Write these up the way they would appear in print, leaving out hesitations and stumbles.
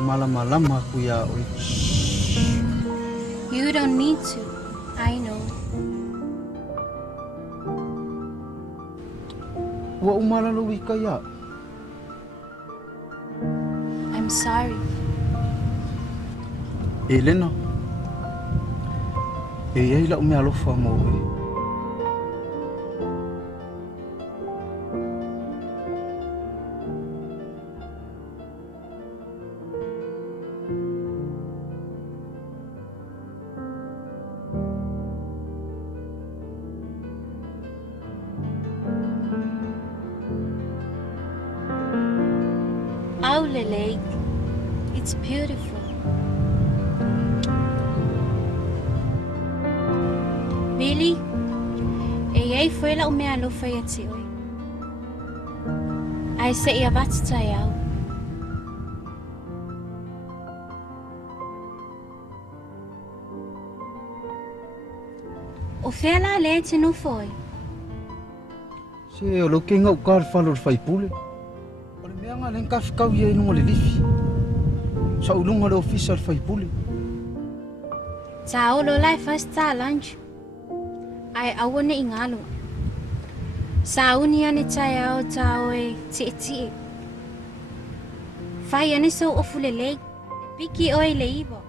malama-lama kuya oi. You don't need to. I know. Wa umalalawi kaya. I'm sorry. Elena. Ai la me alofa mo oi. Aule Lake. It's beautiful. Billy, ai foi la umea lo fai ati oi. Ai se ia vatita iau. O fela le te no foi. Se o lo kenga o kar falor fai pule. O le meanga len ka fikau ia ino le lifi. Sa ulunga le official fai pule. Tao lo lai first ta lunch. Ai awane ingalo. Sauni ane tayao tao e ti. Fai ane so ofule lake. Piki oi le ibo.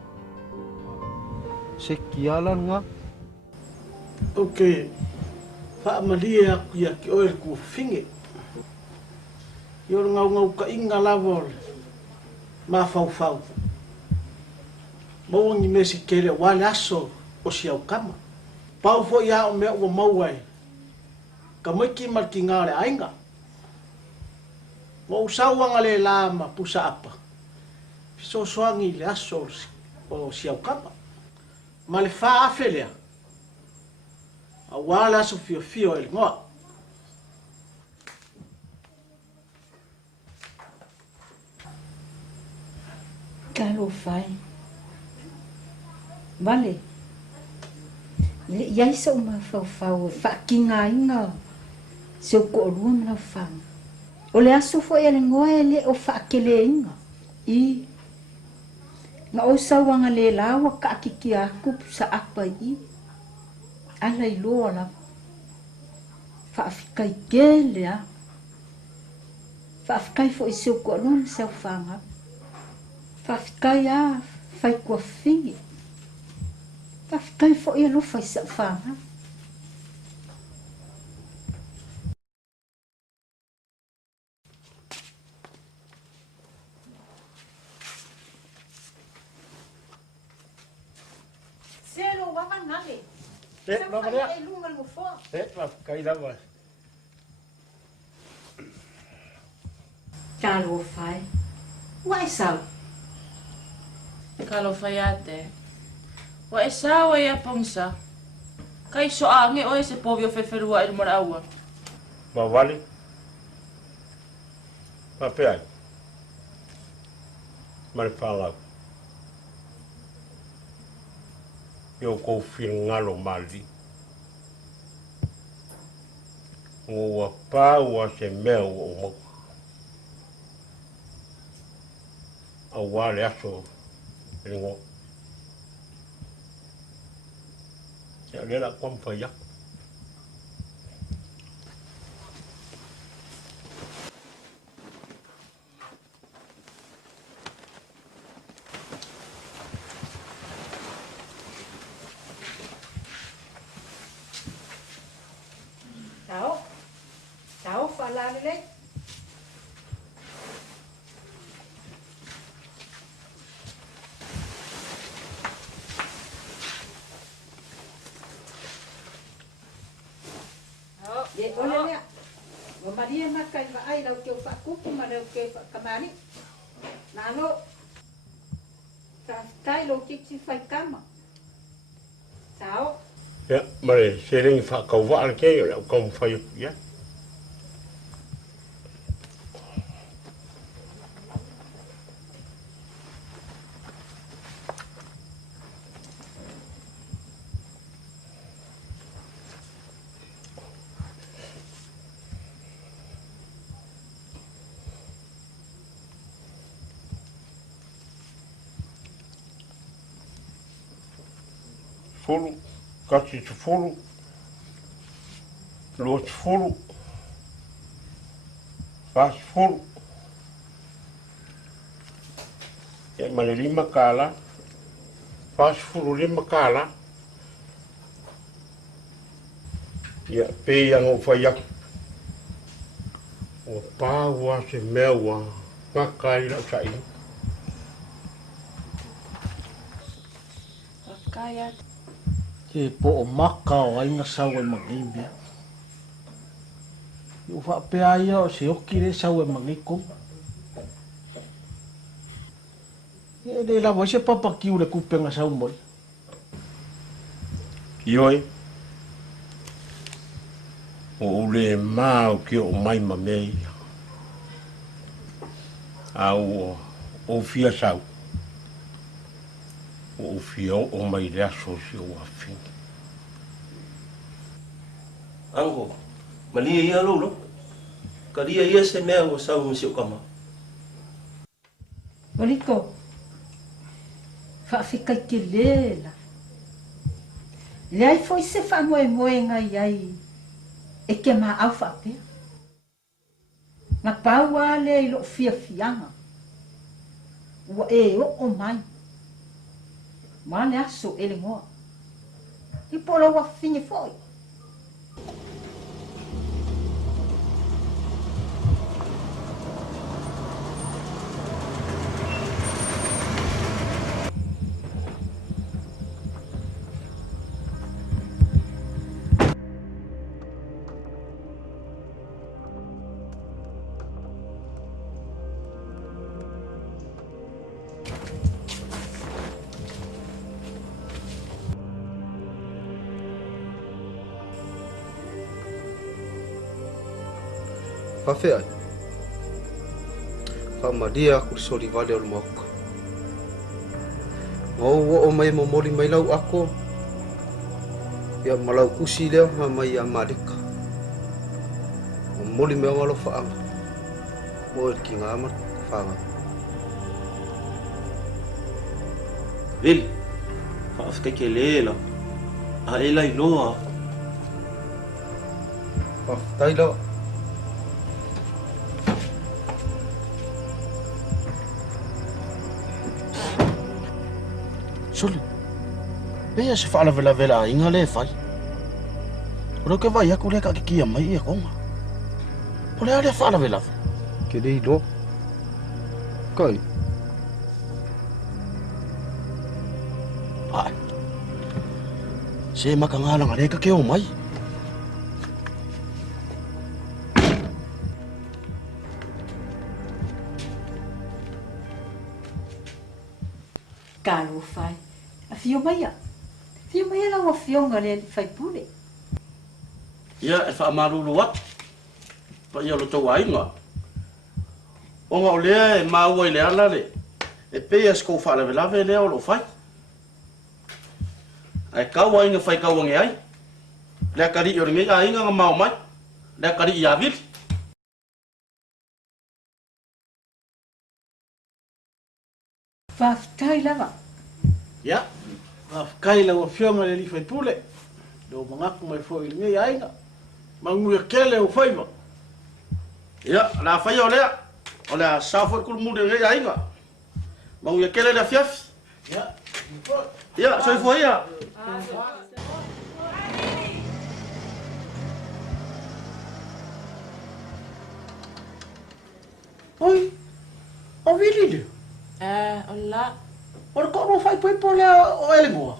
Se kialan nga. Okay. Whaamalia aku ia ki oer ku whinge. Ior ngau ka inga lavol. Ma fau. Mauangi mesi kere wale aso o siau kama. Pau fo ia o mea ua mauai. Ka moiki marki ngare ainga. Mo usawanga le lama pusa apa. Fiso soangi le aso o siau kama. Ma le faa afelea. A wala aso fio el ngoa. Kalo fai. Vale. Le iai sa uma fau whaakinga inga. Se o ko rua mena whanga. O le aso fo ele ngoa ele o whaakele inga. I. Nga o sawanga le lawa ka akiki aku sa apa i. Ala i loa la. Whaafikai kele a. Whaafikai fo i se o ko rua mena sa whanga. Whaafikai a whai kua whingi. Whaafikai fo i alo whai sa whanga. Selo waka nage. Sa whai e lunga mo fo. kai lava. Kalo fai. Wai sao. Kalo faiate. Wa e sawa ia pongsa. Kai so ange o ese povio feferua e mora aua. Ma vale. Ma peai. Ma le whalau. Yo kou whingalo mali. Ua pā ua se mea ua umau. A wale aso ringo. Ya lela kwampa ya. Tao whalale le. Ye ole lea. Wa maria makai wa ai lau ke whakupu ma lau ke kamari. Nano. Tai lo kiksi whai kama. Tao. Ya, mare sering whakau wa'ala ke yo leo kou whai ya. fulu, kasi fulu, lua fulu, fas fulu. Ya male 5 kala, fas fulu 5 kala. Ya pe yang o fai aku. O paua se meua, makai la sai. Kaya. Ke po o maka o ainga sau e mangimbia. Iu wha pea ia o se oki re sau e mangiko. E le la se papa kiu le kupenga sau moi. Ioi. O ule mau ki o mai mamei. Au o fia sau. O fio o mai rea sosi o afi. Ango, malia ia lolo. Karia ia se mea o sau msi o kama. Oriko, whaafikai ke lela. Leai foi se whamoe moe ngai ai. E ke maa au whaapea. Ngā pau ale i lo fia fianga. Ua e o mai. Mane aso ele ngoa. I polo wa finge foi. Pafe ai. Whamaria ku sori vale o moka. Ngau o mai momoli mai lau ako. Ia malau kusi leo ha mai a marika. Momoli me ngalo faanga. Mo ki ngama faanga. Vil, whaafika ke lela. A e lai loa. Tai lau. Soli. Pea se whaala vela vela a inga le fai. Oro ke vai aku le ka kia mai e konga. O le ale whaala vela. Ke dei do. Kai. Ai. Se makangala nga le ka ke o mai. Kalo fai. A fio mai a. Fio mai a lau a fionga le fai pule. Ia e wha maruru wat. Pa ia lo tau ainga. O ngā o lea e maua i le ala le. E pea sko whaala vela ve lea o lo fai. Ai kau ainga fai kau ange ai. Lea kari i o ringi a inga ngā mau mai. Lea kari i a vili. Whaafitai lava. Ya. Kai la o fionga le li fai pule. Do mangaku mai fo i ngai ainga. Mangu kele o faiva. Ia, la fai o lea. O lea safo kul mude ngai ainga. Mangu kele la fiafi. Ya. Ia, soi fo ia. Oi. O vili le. Ola. Ora ko ro fai poi pole o ele moa.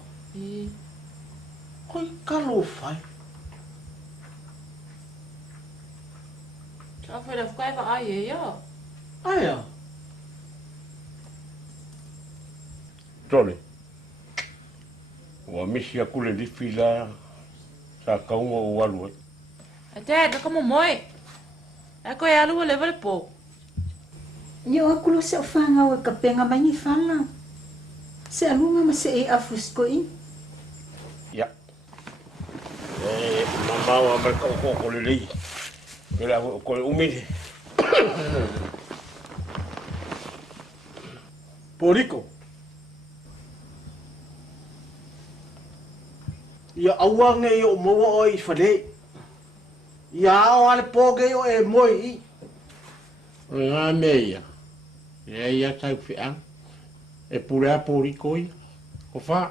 Oi, kalo fai. Ka foi da fai va ai e yo. Aia. Tole. Wa misi aku le difila sa kaunga o walu. Até, tá como moi. É que é a lua leva po. Ni o akulo se o whanga o ka penga mai ni whala. Se alunga ma se e afusko i. Ya. Mama wa ba ko le lei. Ela ko umide. Poriko. Ia aua nge o moa o I whale. Ia o ale pōge o e moi I. O ngā mea. Ia tau whiang. E purea pōri koi. Ko wha.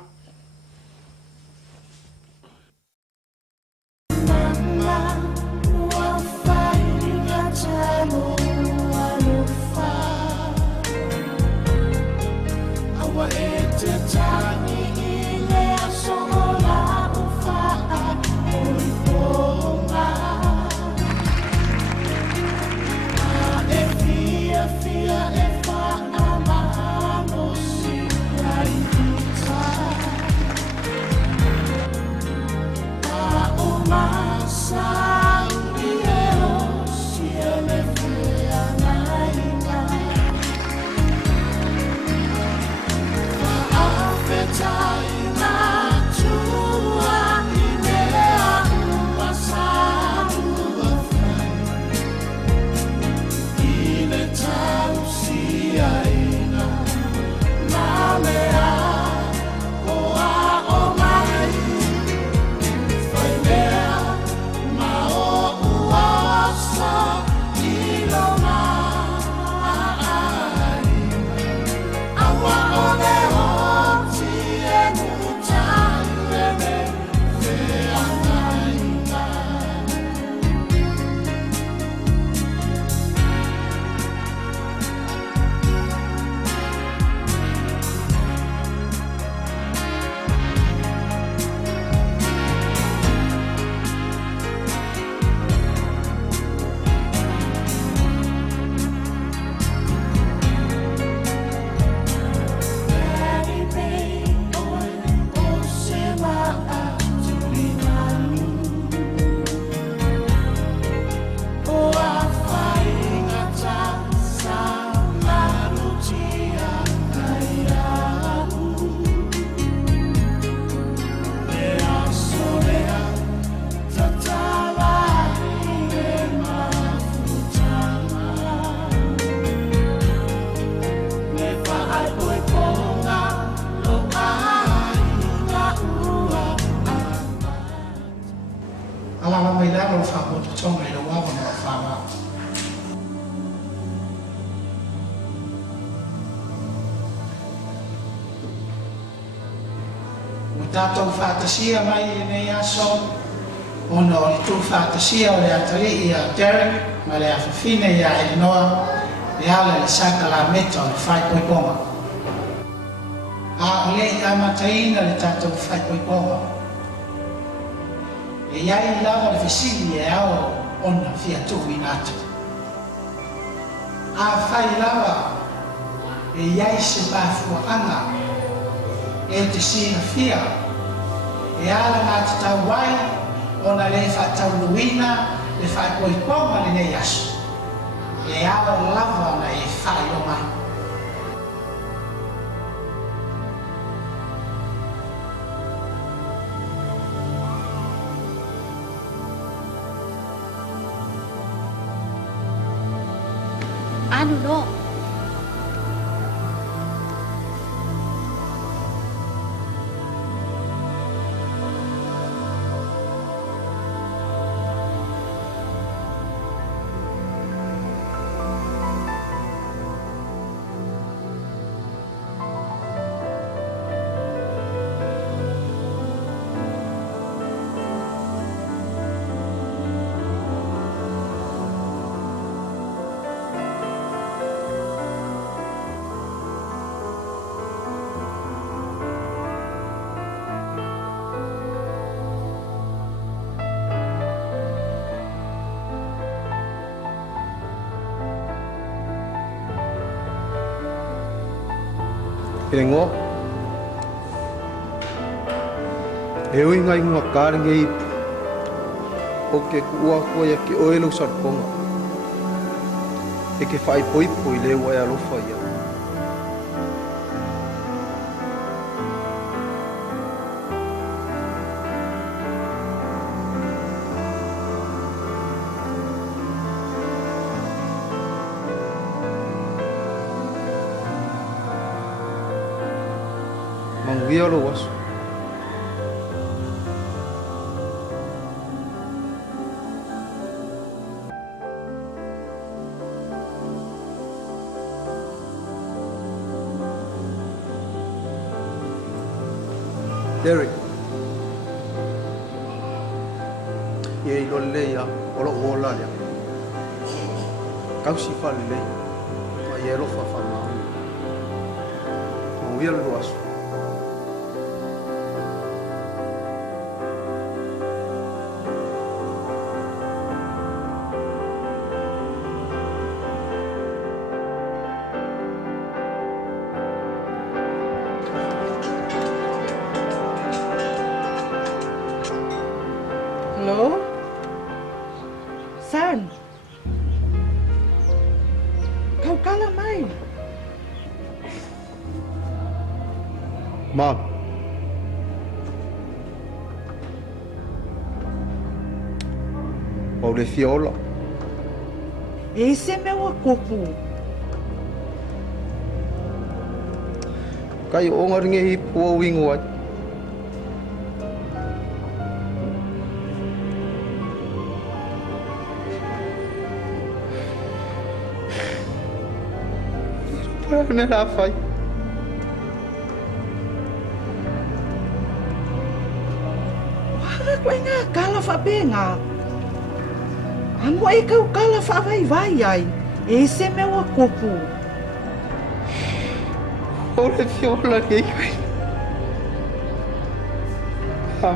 Tātou whātasia mai nei aso, ono I tū whātasia o le atari I a Derek, ma le awhawhine I a Elinoa, le ala le saka la meta o le whaikoikonga. A o le I amataina le tātou whaikoikonga. E iai lava le whisili e ao ona fia tuhi nātu. A whai lava e iai se pāfuanga e te sina fia. E ala ngā te tau wai, ona le whātau luina, le whaikoikonga le nei aso. E ala lava na e whai o mai. Anu lo. Pengo. E oi ngai ngā kāringa I o ke kua kua ia ke oelo sarponga. E ke whai poi poi le wai alofa ia. Manguia lo waso. Derek. Ye lo le ya olo ola ya. Kau si fa le. Ma ye lo fa ma. Mo wi lo aso. Hello? San? Kau kala mai? Mom. O le fiola. E se meu kupu. Kai o ngaringe hi po wingo ai. Para na la fai. Wahara koe ngā kala whapenga. Amo e kau kala whawai vai ai. E se meu kupu. O le fiola ke kai. Ha.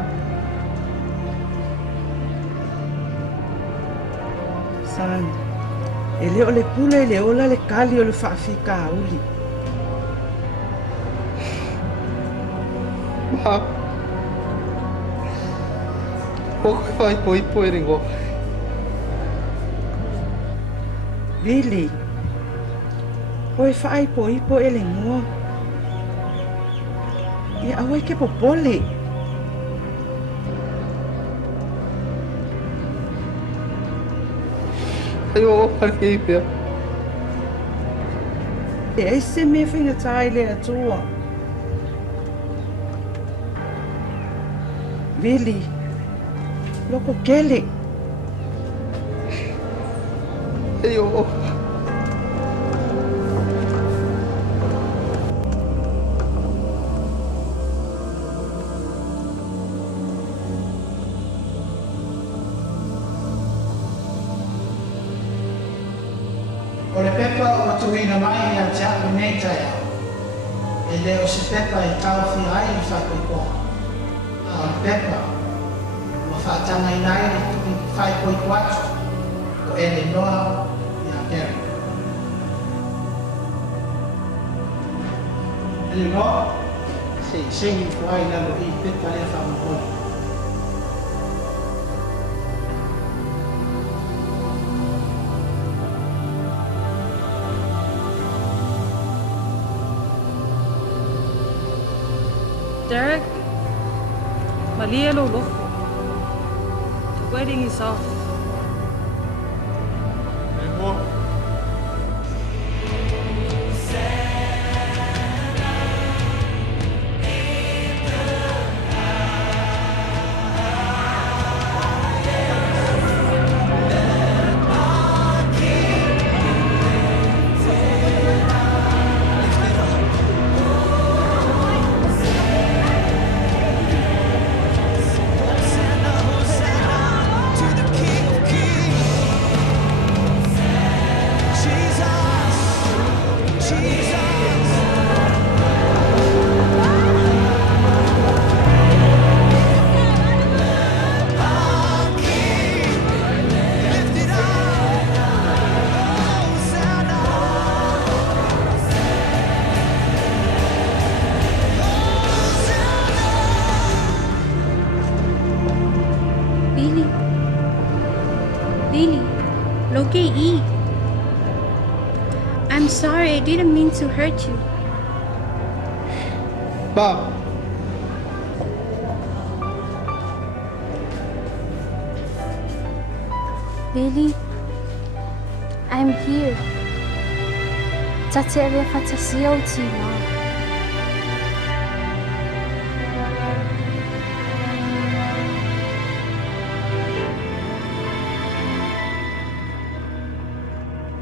San, e leo le pule e le ola le kali o le whaafika uli. Ma. O kai fai poi poi ringo. Really? Hoi whaai po ipo e le ngoa. E awe ke popole. Ai o pari pia. E ese me whinga tai le atua. Really? Loko kele. Ai o. O le pepa o tuina mai a te aku nei tai au. E leo se pepa i tau fi ai i whaikoikoa. A o le pepa, ua whaatanga i nai i tuki whaikoiko atu. O ele noa i a kere. Ele noa, se i sengi kuai lalo i pepa le whamukoni. Derek, malia lo lofo. The wedding is off. Lily, look at E. I'm sorry, I didn't mean to hurt you. Mom. Lily, I'm here. Tate avea fantasia o tima.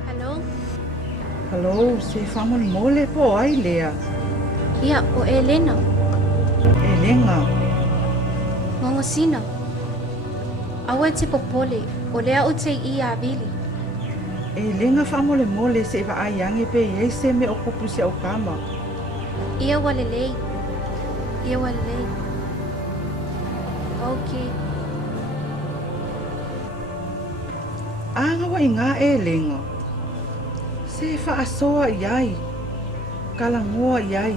Hello? Hello, se whamoni mole po ai lea. Ia, o Elena. E lenga. Mongo sino. Awe te popole, o lea o te I a vili. E lenga whamole mole se wa aiange pe e se me o kupu se o kama. Ia walelei. Ia walelei. Okay. Anga wa inga e lenga. Se wha asoa iai. Kalangoa iai.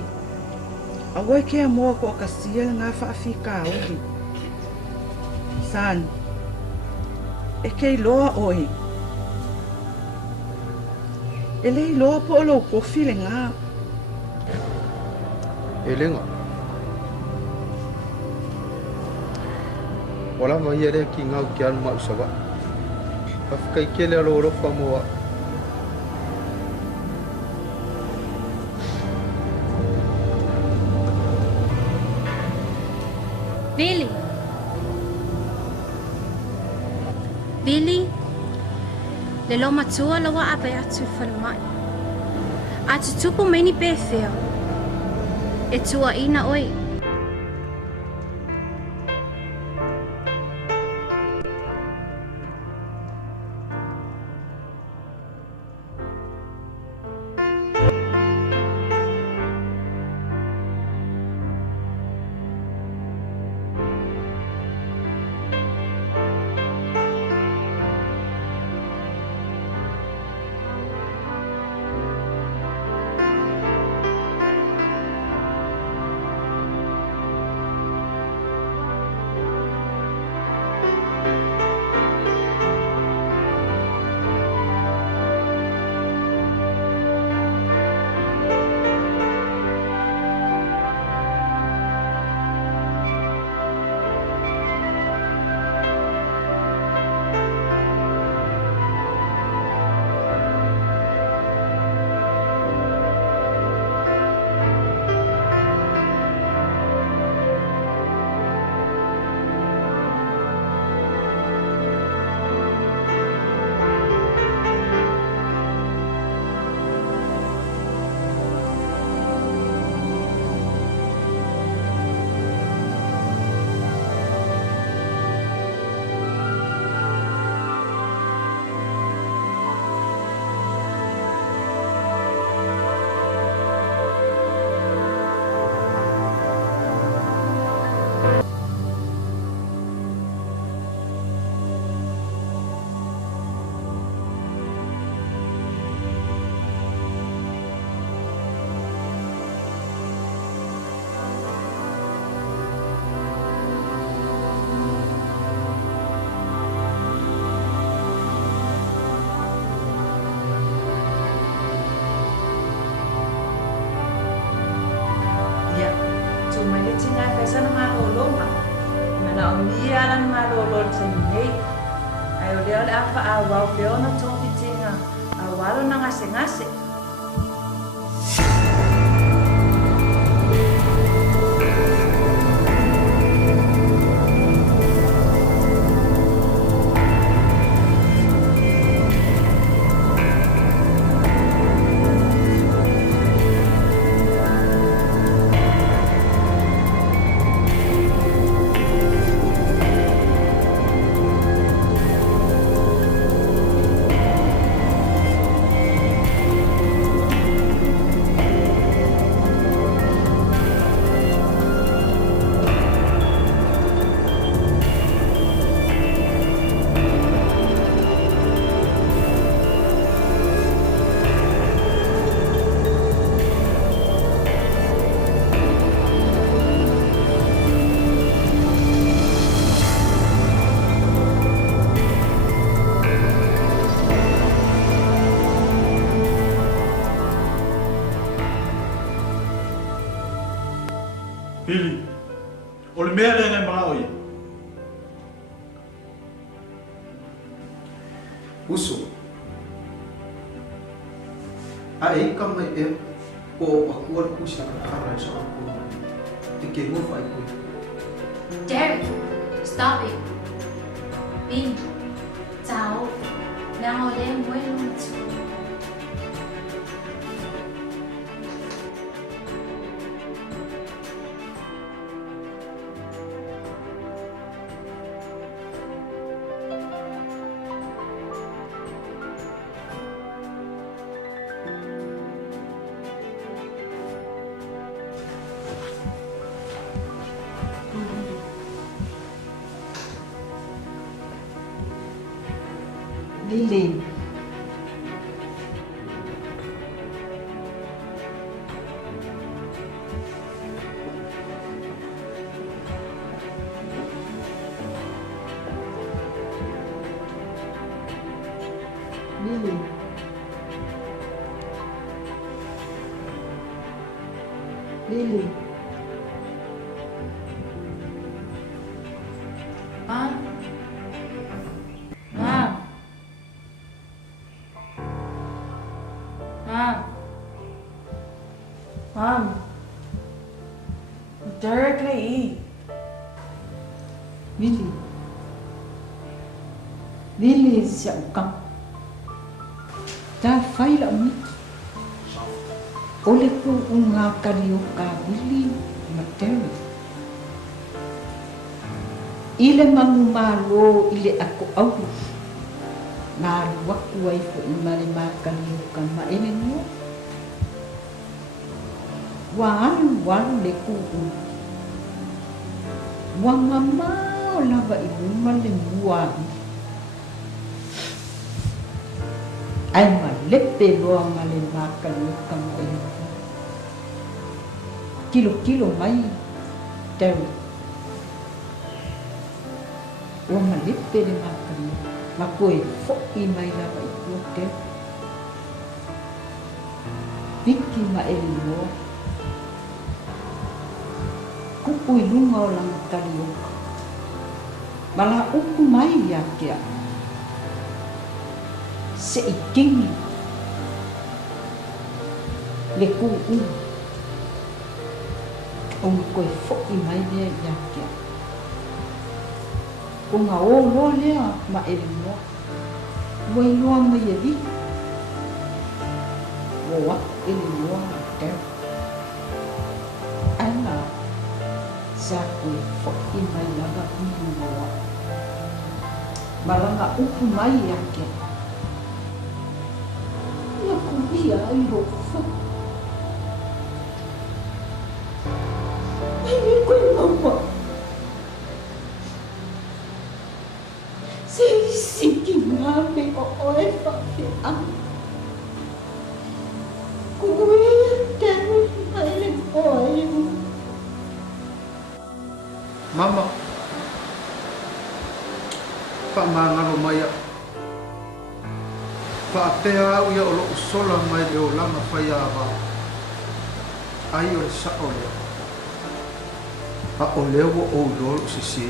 Awe ke moa ko kasia ngā whaafika auri. San. E kei loa oi. E lei loa po o lou kofi le ngā. E lenga. Ola mai ere ki ngau ki anu mau sawa. Pawhikai kele alo rofa moa. Billy. Billy. Le lo matua lawa ape atu whanamai. Atu tupu meni pēwhia. E tua ina oi. Awal peona toki tinga awalo na ngase-ngase. Billy, o le mea lene mga oia. Uso. A e ka mai e o pakua ku sa kara sa aku. Te ke mo fai ku. Derek, stop it. Bin, tao, na ole mo e lutu. Lili. Lili. Lili. Mom? Mom? Mom? Mom? Derek Lee. Lili. Lili siya ukang. Ta fai la mi. Ole ku unga karioka Lili materi. Ile mangu malo ile aku au. Na waku ai fo imare ma karioka ma ele no. Wan le ku. Wan mama lava ibu male buang. Ai mà lepe loa male makan ikan ini. Kilo mai tahu. Wah mà lepe le makan. Makoi fok I mai la mai ibu Vicky ma elimo. Kupui lunga lang kaliyo. Mala uku mai ya kia. Seiking le ku ông coi phúc I mai le ya kia. Ko nga o lo le ma elimo. Wei lo ma ye di. Wo elimo te. Ana sa ku phúc I mai la ba ku wo. Mala nga uku mai ya kia. Ia iro fa. Ai ko mama. Sei sinking ngabe o e fa fe am. Kuwe tahu ai oi. Mama. Pak mangalo maya. Pa'apea au ia o lo'o sola mai le o lana whai awa. Ai o le sa'o leo. A o leo o lolo se se.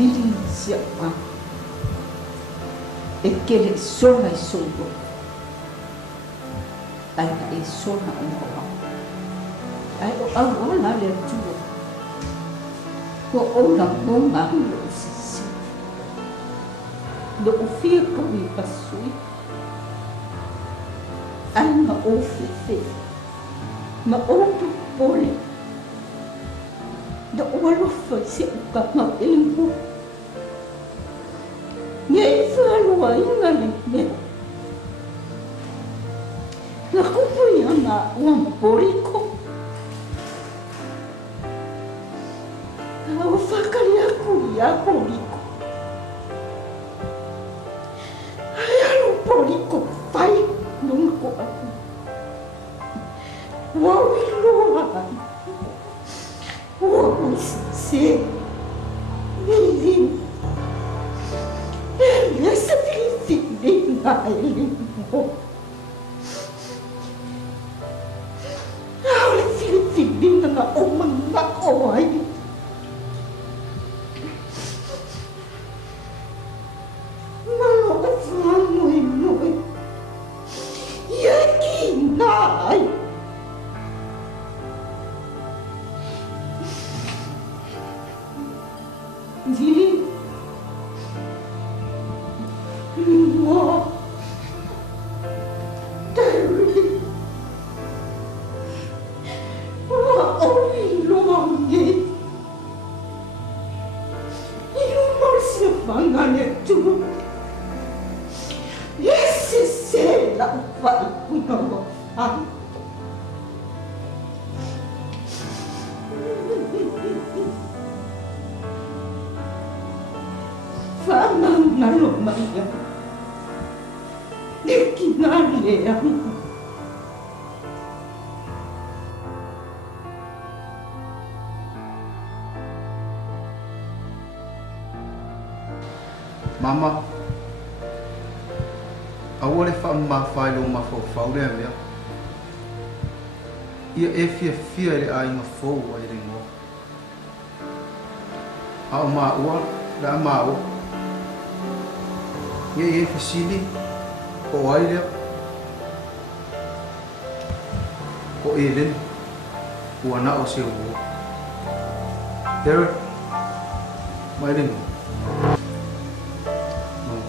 Lili siapa. E kele sola I solo. Ai e sona o ai o au ala le tu ko o la bomba lo si do o fia ko mi pasui ai ma o fe ma o pole do o lo fa si ka ma elimbo ne fa lo ai na me la kupuia na ua poriko. Au whakari aku ia poriko. Ai alo poriko pai nunga ko aku. Wawi loa. Wawi se. Lili. Ele se fili na ele. Filipina na o mga oay. Malokot nga mo'y yaki na'y. Dili. Mo. Terry. Mangane tu. Yes, c'est là. ngalo mai ia. Le ki ngale ang. Mama, awole fa ma fai lo ma fo fa le mea. Ia e fia le ai ma fo ai le mo. A ma ua la ma o. Ia e fasili o ai le. O ele o na o se o. Derek, mai le mo.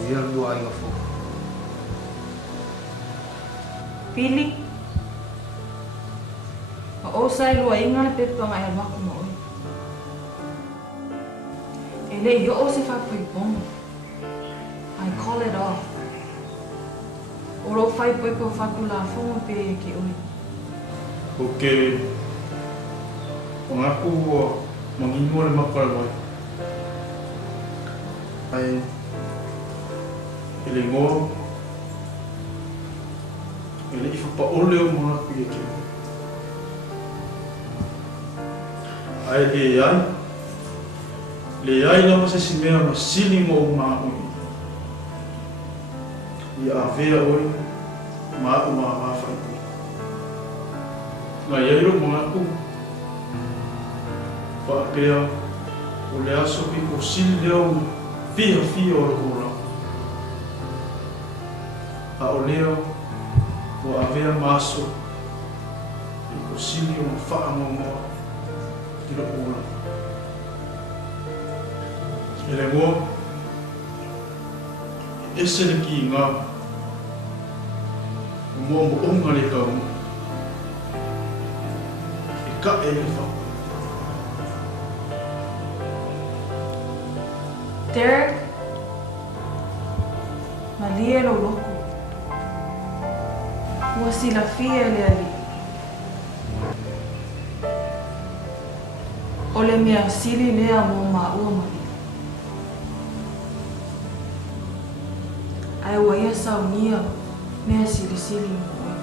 Ia lu ai nga fo. Pili. O sai lu ai nga pe pa ngai ma ko mo. Ele yo o se fa pui bom. I call it off. Oro fai pui ko fa kula fo mo pe ki oi. Okay. Ngaku mangingo le makal mo. Ai Ele ngō, ele i whapa ole o mga kuia ki. Ai le ai lawa se si mea ma sili ngō mā ui. I a vea oi, mā u mā whaipu. Ngai ai ro mga ku, whaapea o le aso ki o sili leo fia o rora. A o leo o avea maso i ko sili o whaangongoa i ro ora. E le ngō, e sere ki ngā o mua mo onga le kau e ka e le whau. Derek, malia lo loko. Ua sila fia le ali. O le mea sili lea mo ma ua mali. Ai ua ia saunia mea sili mo oi.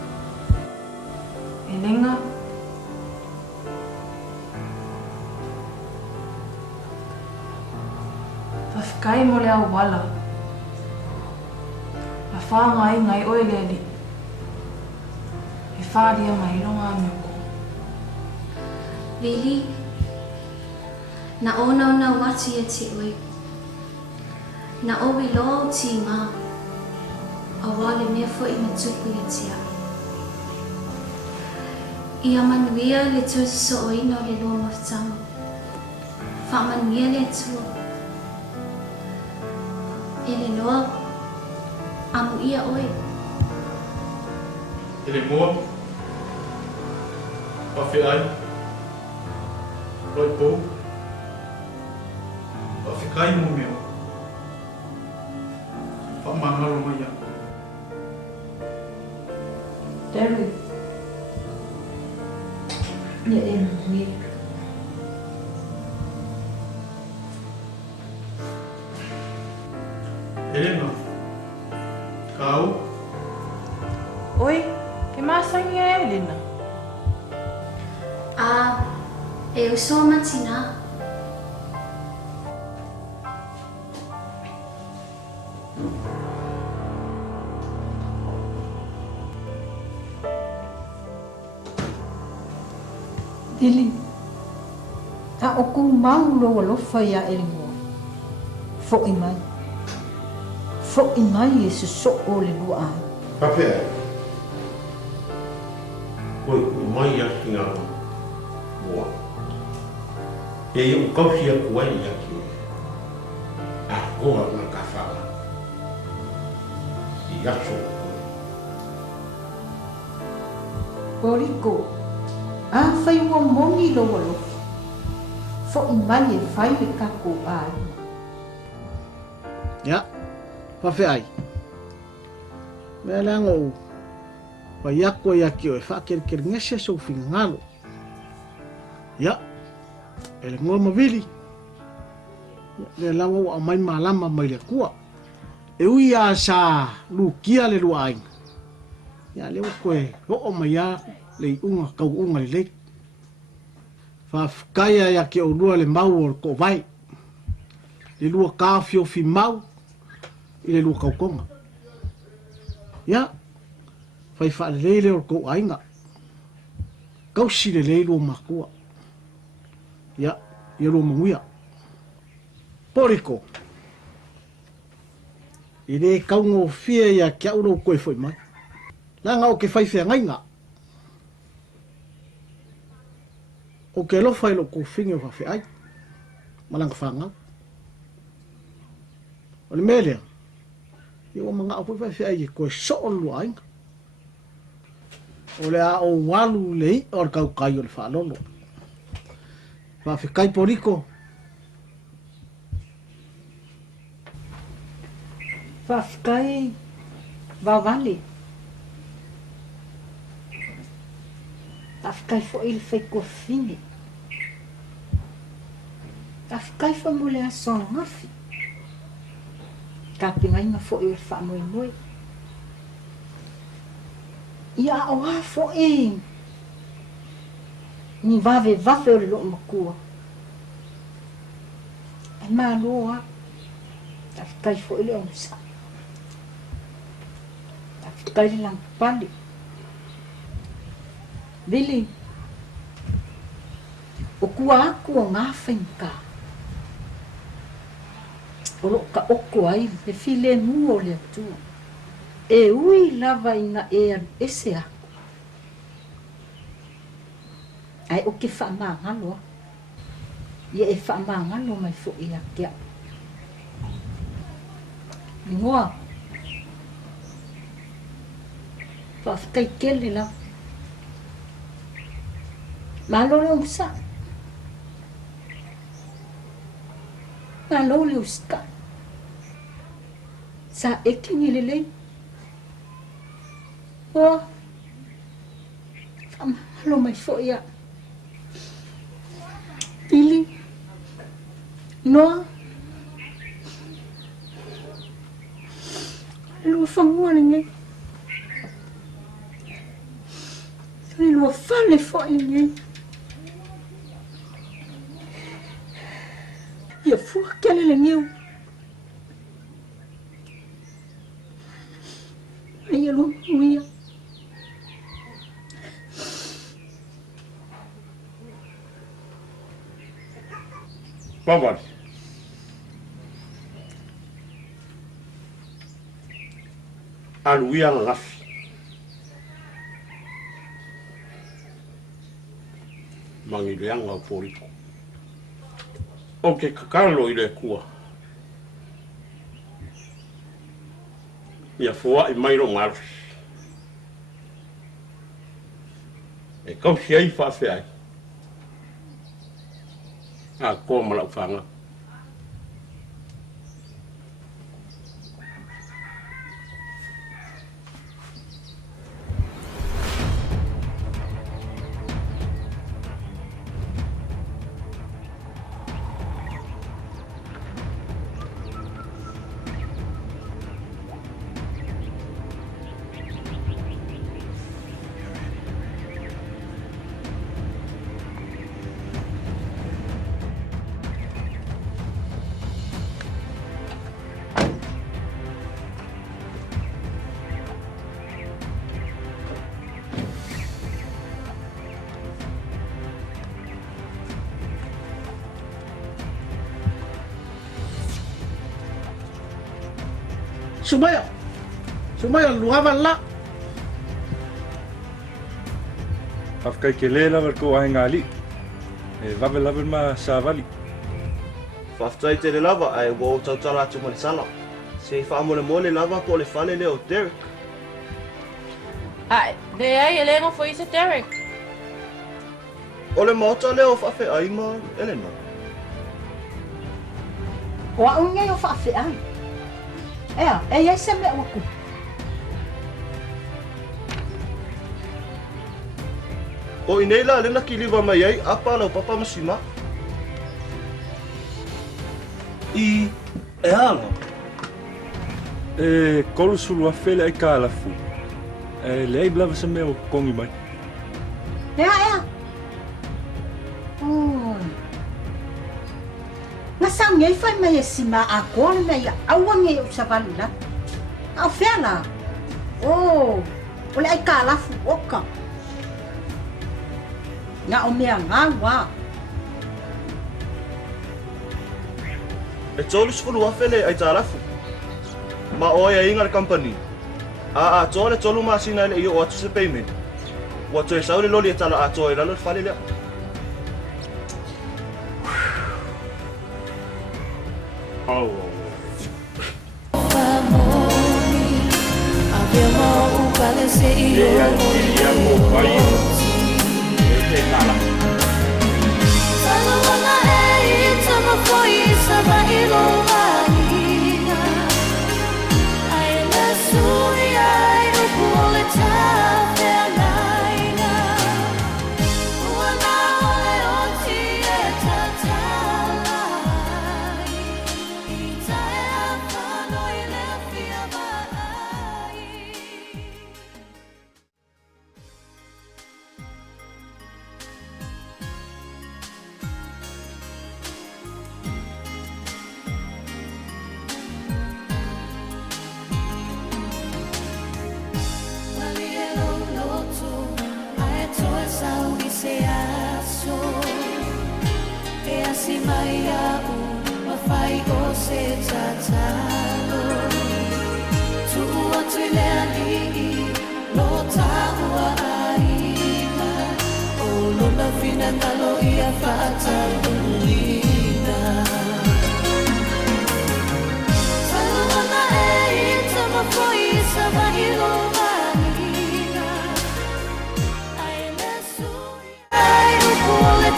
E lenga, whawhikai mo le au wala. La whaangai ngai oe le ali. Wharia mai ronga me ko. Vili, na ona wati e te oi. Na owi lo ti ngā. A wale mea fo i matupu i tia. Ia manuia le tua so oi no le loa mawhitanga. Wha manuia le tua. E le loa, amu ia oi. Ele ngō, whawhi ai, roi pō, whawhikai mo meo, whamangaro mai a. Derek. Ia e mui. Elena, kau, Oi, ke masangi e Elena. E uso matina. Dili. A oku mau lo lofa ia e mo. Fo i mai. Fo i mai e se so o le lua ai. Papea. Oi, mai a kinga. Boa. E eu kausi a kuai aqui. A koa na kafala. I aso. Poriko. A fai ua mongi lo lo. Fo i mai e fai le kako ai. Ya, whawhi ai. Mea lango, wai ako i aki o e whakere ngese so whinga ngalo. Ya, ele ngoa mawili. Le lawa a mai malama mai le kua. e ui a sa lukia le luainga. Ia leo koe ro'o mai a le iunga kau unga le lei. Whawhikaia ia ke o lua le mau o ko vai. Le lua kāwhio fi mau i le lua kaukonga. Ia, whai whaalele o ko ainga. Kausi le lei lua makua. Ia, ia lua manguia. Poriko. I le kaungo fia ia kia uro koe foi mai. Nanga o ke whaiwhea ngainga. O ke lofa ilo ko whingi o whawhi ai. Malanga whangau. O le melea. I o mga apu whawhi ai koe so'olu ainga. O le a o walu lei o le kau kai o le whaalolo. Whawhi kai poriko. Whawhikai wawali. Whawhikai fo il whai kua whini. Whawhikai fo mole a son ngafi. Ka pinga inga fo il wha moi moi. Ia o ha fo e. Ni vave o le lo makua. E maa loa. Whawhikai fo il o msa. Whawhikai le lang pali. Vili, o kua aku o ngā whainka. O lo ka oko ai, me file mu o le atua. E ui lava ina e anu ese aku. Ai o ke whaamangalo. Ia e whaamangalo mai fo i a kia. Ngoa. Whawhikai kele la. Malo le usa. Malo le uska. Sa ekingi le le. O. Malo mai fo ia. Pili. Noa. Lua whangua le ngai. Lua whale fo i ngai. Ia fua kele le ngiu. Ia lua muia. Pawari. Aluia ngafi. Mangileanga o poriko. O ke kakalo i le kua. Ia fua i mairo ngafi. E kausi ai whawhi ai. A kua malau whanga. Sumaya luava la. Whawhikai ke le lawa ko ai ngali. E wawe lawa ma sa wali. Whaftai te le lava ai wo tautara atu mani sala. Se whaamole mole lava po le whale leo Derek. Ai, le ai e lengo fo isa Derek. O le mota leo whawhi ai ma Elena. O a unga o whawhi ai. Ea, e iai se mea waku. O i nei la lena ki liwa mai ai apa lau papa masima. I e anga. Kolu sulu afele ai kālafu. Le ai blava sa mea o kongi mai. Ea. Oi. Nga sang ngai fai mai sima a kona mai awange o savalula. Au fela. Oh, ole ai kālafu oka. Nga o mea ngawa. E tolu sifulu wafele ai tālafu. Ma oia inga le company. A tole tolu masina le iyo atu se payment. Watu e saule loli e tala a toe lalo fale lea. Oh.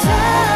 Time